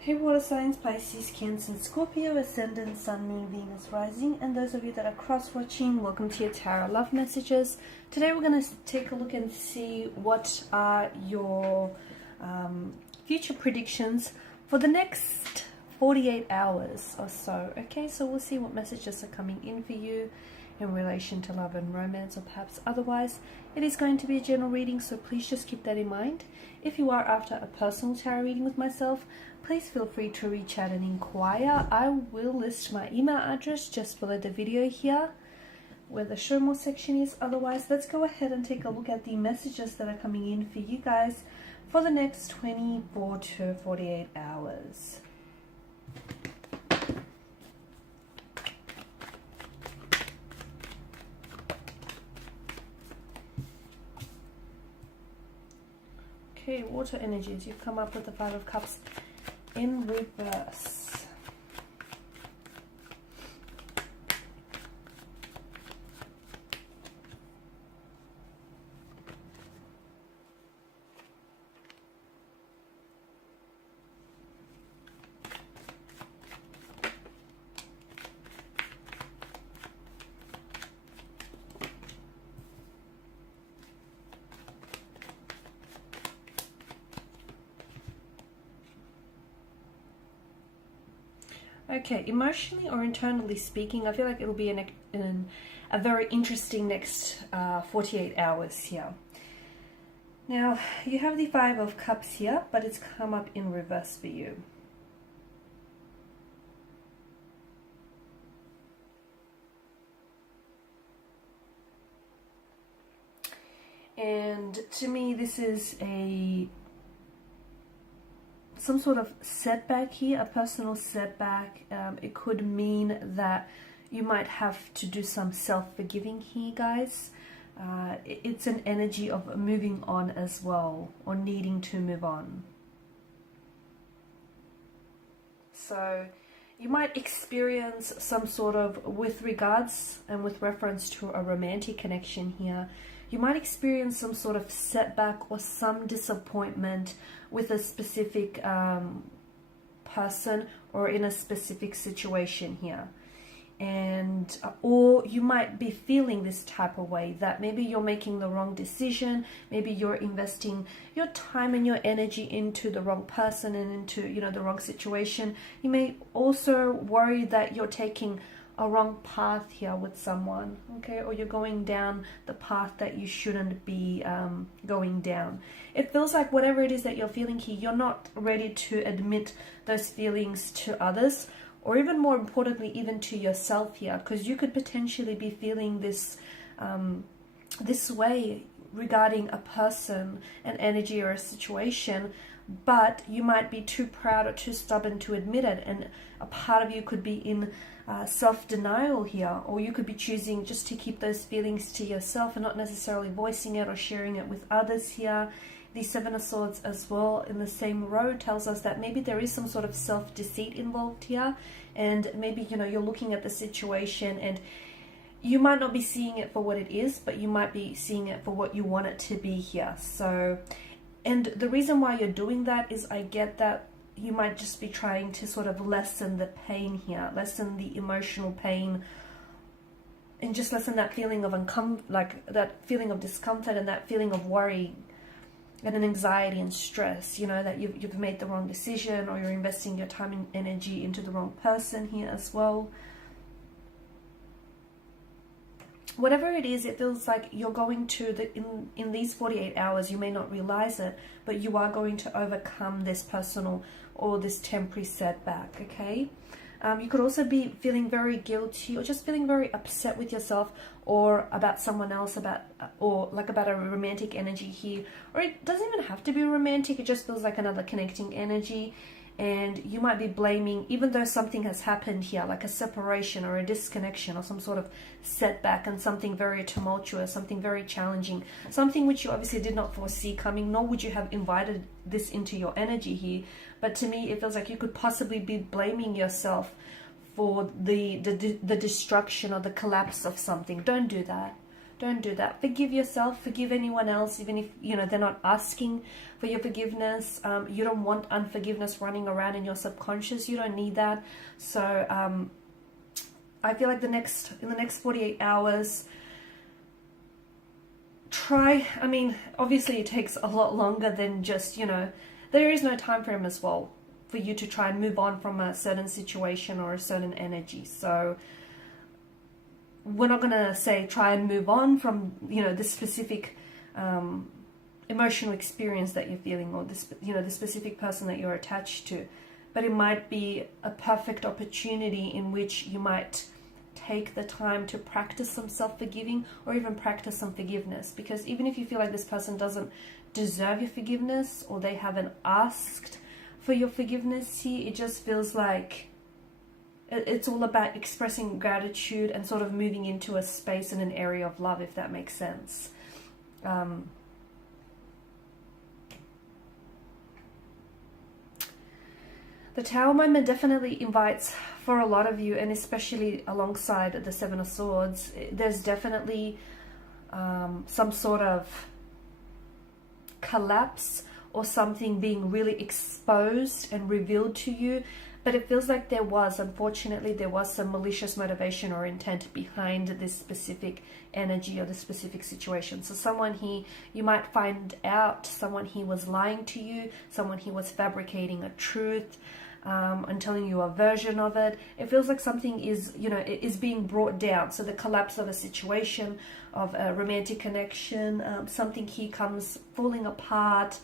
Hey water signs, Pisces, Cancer, Scorpio, Ascendant, Sun, Moon, Venus, Rising, and those of you that are cross-watching, welcome to your Tarot Love Messages. Today we're going to take a look and see what are your future predictions for the next 48 hours or so. Okay, so we'll see what messages are coming in for you in relation to love and romance, or perhaps otherwise. It is going to be a general reading, so please just keep that in mind. If you are after a personal tarot reading with myself, please feel free to reach out and inquire. I will list my email address just below the video here where the show more section is. Otherwise, let's go ahead and take a look at the messages that are coming in for you guys for the next 24 to 48 hours. Okay, water energies. You've come up with the Five of Cups in reverse. Okay, emotionally or internally speaking, I feel like it'll be a very interesting next 48 hours here. Now, you have the Five of Cups here, but it's come up in reverse for you. And to me, this is some sort of setback here, a personal setback. It could mean that you might have to do some self-forgiving here, guys. It's an energy of moving on as well, or needing to move on. So you might experience some sort of, with regards and with reference to a romantic connection here, you might experience some sort of setback or some disappointment with a specific person or in a specific situation here. And or you might be feeling this type of way, that maybe you're making the wrong decision, maybe you're investing your time and your energy into the wrong person and into, you know, the wrong situation. You may also worry that you're taking a wrong path here with someone, okay, or you're going down the path that you shouldn't be going down. It feels like whatever it is that you're feeling here, you're not ready to admit those feelings to others, or even more importantly, even to yourself here, because you could potentially be feeling this this way regarding a person, an energy, or a situation, but you might be too proud or too stubborn to admit it, and a part of you could be in self-denial here, or you could be choosing just to keep those feelings to yourself and not necessarily voicing it or sharing it with others here. The Seven of Swords as well in the same row tells us that maybe there is some sort of self-deceit involved here, and maybe, you know, you're looking at the situation and you might not be seeing it for what it is, but you might be seeing it for what you want it to be here. So, and the reason why you're doing that is, I get that you might just be trying to sort of lessen the pain here, lessen the emotional pain, and just lessen that feeling of that feeling of discomfort and that feeling of worry and an anxiety and stress, you know, that you've made the wrong decision, or you're investing your time and energy into the wrong person here as well. Whatever it is, it feels like you're going to, in these 48 hours, you may not realize it, but you are going to overcome this personal or this temporary setback, okay? You could also be feeling very guilty, or just feeling very upset with yourself or about someone else, or like about a romantic energy here. Or it doesn't even have to be romantic, it just feels like another connecting energy. And you might be blaming, even though something has happened here, like a separation or a disconnection or some sort of setback, and something very tumultuous, something very challenging, something which you obviously did not foresee coming, nor would you have invited this into your energy here. But to me, it feels like you could possibly be blaming yourself for the destruction or the collapse of something. Don't do that. Don't do that. Forgive yourself, forgive anyone else, even if, you know, they're not asking for your forgiveness. You don't want unforgiveness running around in your subconscious. You don't need that. So I feel like in the next 48 hours, I mean, obviously it takes a lot longer than just, you know, there is no time frame as well for you to try and move on from a certain situation or a certain energy. So we're not going to say try and move on from, you know, this specific emotional experience that you're feeling, or this, you know, the specific person that you're attached to. But it might be a perfect opportunity in which you might take the time to practice some self-forgiving, or even practice some forgiveness. Because even if you feel like this person doesn't deserve your forgiveness, or they haven't asked for your forgiveness here, it just feels like it's all about expressing gratitude and sort of moving into a space and an area of love, if that makes sense. The Tower moment definitely invites, for a lot of you, and especially alongside the Seven of Swords, there's definitely some sort of collapse or something being really exposed and revealed to you. But it feels like unfortunately, there was some malicious motivation or intent behind this specific energy or this specific situation. So someone here, you might find out someone here was lying to you, someone here was fabricating a truth, and telling you a version of it. It feels like something is, you know, is being brought down. So the collapse of a situation, of a romantic connection, something here comes falling apart.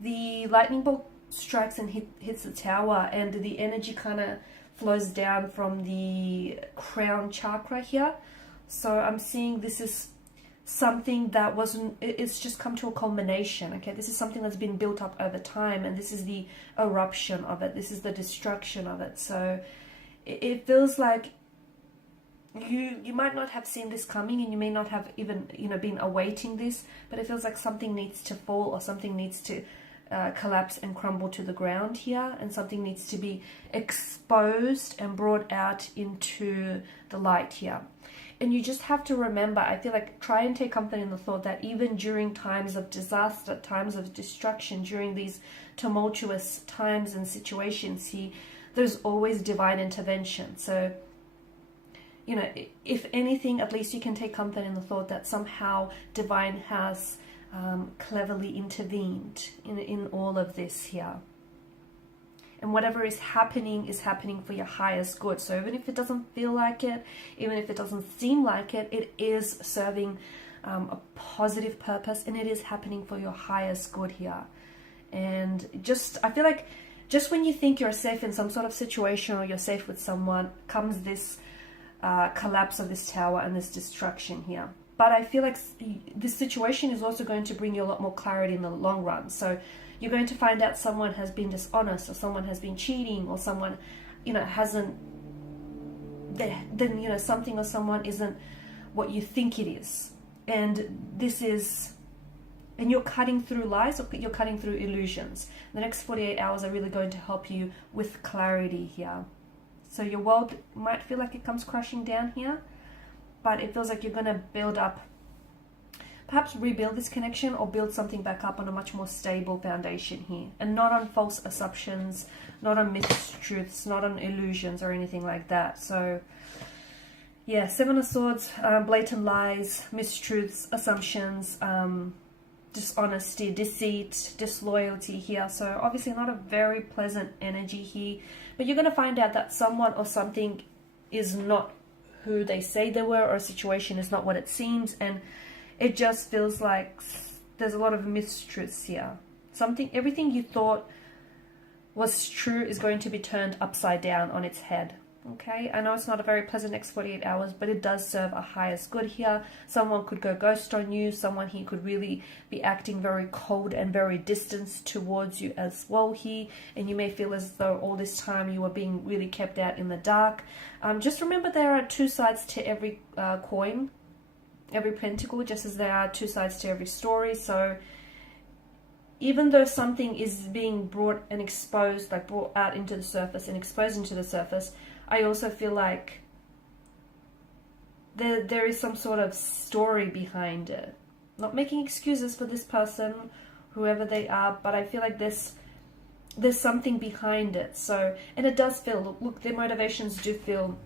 The lightning bolt strikes and hits the Tower, and the energy kind of flows down from the crown chakra here. So I'm seeing this is something that it's just come to a culmination. Okay, this is something that's been built up over time, and this is the eruption of it, this is the destruction of it. So it feels like you might not have seen this coming, and you may not have even, you know, been awaiting this, but it feels like something needs to fall, or something needs to collapse and crumble to the ground here, and something needs to be exposed and brought out into the light here. And you just have to remember, I feel like, try and take comfort in the thought that even during times of disaster, times of destruction, during these tumultuous times and situations here, there's always divine intervention. So, you know, if anything, at least you can take comfort in the thought that somehow divine has cleverly intervened in all of this here. And whatever is happening for your highest good. So even if it doesn't feel like it, even if it doesn't seem like it, it is serving a positive purpose, and it is happening for your highest good here. And I feel like just when you think you're safe in some sort of situation, or you're safe with someone, comes this collapse of this Tower and this destruction here. But I feel like this situation is also going to bring you a lot more clarity in the long run. So you're going to find out someone has been dishonest, or someone has been cheating, or someone, you know, then, you know, something or someone isn't what you think it is. And and you're cutting through lies, or you're cutting through illusions. The next 48 hours are really going to help you with clarity here. So your world might feel like it comes crashing down here, but it feels like you're going to build up, perhaps rebuild this connection, or build something back up on a much more stable foundation here, and not on false assumptions, not on mistruths, not on illusions or anything like that. So yeah, Seven of Swords, blatant lies, mistruths, assumptions, dishonesty, deceit, disloyalty here. So obviously not a very pleasant energy here, but you're going to find out that someone or something is not who they say they were, or a situation is not what it seems, and it just feels like there's a lot of mistruths here. Everything you thought was true is going to be turned upside down on its head. Okay, I know it's not a very pleasant next 48 hours, but it does serve a highest good here. Someone could go ghost on you. Someone here could really be acting very cold and very distant towards you as well here. And you may feel as though all this time you were being really kept out in the dark. Just remember, there are two sides to every coin, every pentacle, just as there are two sides to every story. So even though something is being brought and exposed, like brought out into the surface and exposed into the surface, I also feel like there is some sort of story behind it. Not making excuses for this person, whoever they are, but I feel like there's something behind it. So, and it does feel, look, their motivations do feel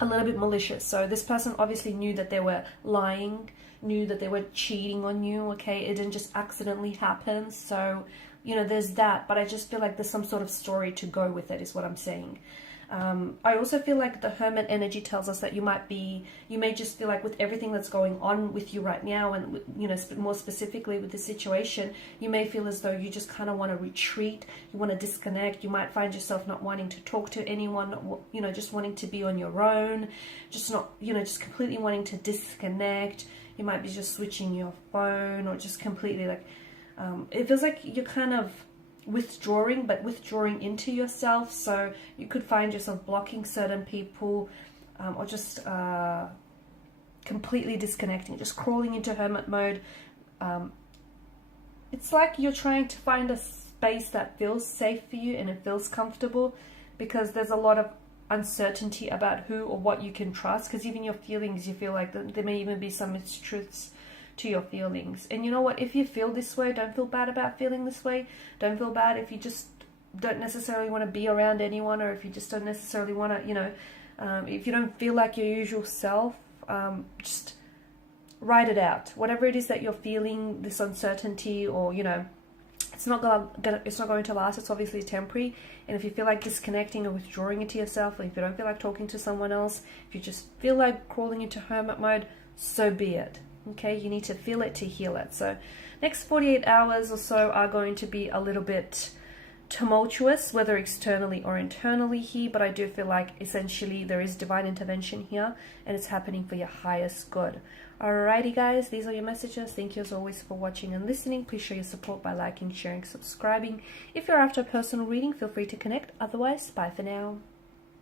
a little bit malicious. So this person obviously knew that they were lying, knew that they were cheating on you, okay? It didn't just accidentally happen. So, you know, there's that, but I just feel like there's some sort of story to go with it, is what I'm saying. I also feel like the Hermit energy tells us that you may just feel like with everything that's going on with you right now, and, you know, more specifically with the situation, you may feel as though you just kind of want to retreat, you want to disconnect, you might find yourself not wanting to talk to anyone, you know, just wanting to be on your own, just not, you know, just completely wanting to disconnect. You might be just switching your phone, or just completely like, it feels like you're kind of withdrawing, but withdrawing into yourself. So you could find yourself blocking certain people, or just completely disconnecting, just crawling into hermit mode. It's like you're trying to find a space that feels safe for you and it feels comfortable, because there's a lot of uncertainty about who or what you can trust, because even your feelings, you feel like there may even be some mistruths to your feelings. And you know what, if you feel this way, don't feel bad about feeling this way. Don't feel bad if you just don't necessarily want to be around anyone, or if you just don't necessarily want to, you know, if you don't feel like your usual self, just write it out. Whatever it is that you're feeling, this uncertainty, or, you know, it's not going to last. It's obviously temporary. And if you feel like disconnecting or withdrawing into yourself, or if you don't feel like talking to someone else, if you just feel like crawling into hermit mode, so be it. Okay, you need to feel it to heal it. So next 48 hours or so are going to be a little bit tumultuous, whether externally or internally here, but I do feel like essentially there is divine intervention here, and it's happening for your highest good. Alrighty guys, these are your messages. Thank you as always for watching and listening. Please show your support by liking, sharing, subscribing. If you're after a personal reading, feel free to connect. Otherwise, bye for now.